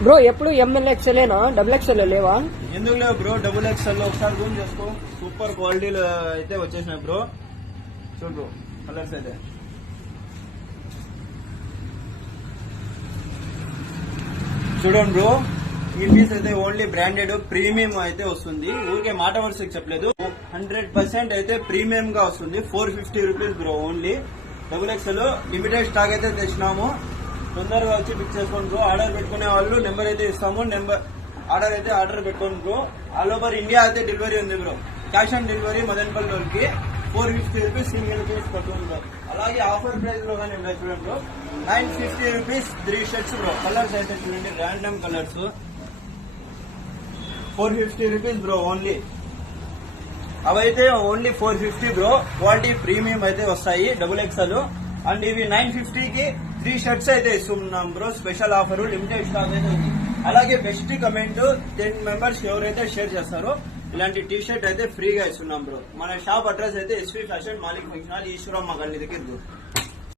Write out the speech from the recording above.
Bro ఎప్పుడు ML ఎక్స్ఎల్ఏనా double XL లేవా? ఎందుకు లేవు బ్రో, డబుల్ ఎక్స్ఎల్ ఒకసారి రూమ్ చేసుకో. సూపర్ క్వాలిటీలో అయితే వచ్చేసినాయి బ్రో. చూడు బ్రో కలర్స్ అయితే చూడండి బ్రో. ఈ పీస్ అయితే ఓన్లీ బ్రాండెడ్ ప్రీమియం అయితే వస్తుంది. ఊరికే మాట వరుసకి చెప్పలేదు, 100% అయితే ప్రీమియం గా వస్తుంది. 450 rupees bro only. Double XL limited stock అయితే తెచ్చినాము. తొందరగా వచ్చి పిక్ చేసుకోండి బ్రో. ఆర్డర్ పెట్టుకునే వాళ్ళు నెంబర్ అయితే ఇస్తాము. ఆర్డర్ పెట్టుకోండి బ్రో. ఆల్ ఓవర్ ఇండియా అయితే డెలివరీ ఉంది bro. Cash on delivery Madanapalle వాళ్ళకి 450 రూపీస్ సింగిల్ పీస్ పట్టుకోండి బ్రో. అలాగే ఆఫర్ ప్రైస్ లో కానీ ఉన్నాయి చూడండి bro. 950 rupees 3 shirts bro. Colours అయితే చూడండి, random colours. 450 rupees bro only. అవైతే ఓన్లీ 450 బ్రో. క్వాలిటీ ప్రీమియం అయితే వస్తాయి డబుల్ ఎక్స్ఎల్. అండ్ ఇవి 950 కి 3 షర్ట్స్ అయితే ఇస్తున్నాం bro. Special offer, limited stock అయితే ఉంది. అలాగే బెస్ట్ కమెంట్ 10 మెంబర్స్ ఎవరైతే షేర్ చేస్తారో ఇలాంటి టీ షర్ట్ అయితే ఫ్రీగా ఇస్తున్నాం బ్రో. మన షాప్ అడ్రస్ అయితే SV fashion Malik function hall, Eshwaramma గల్లీ దగ్గర.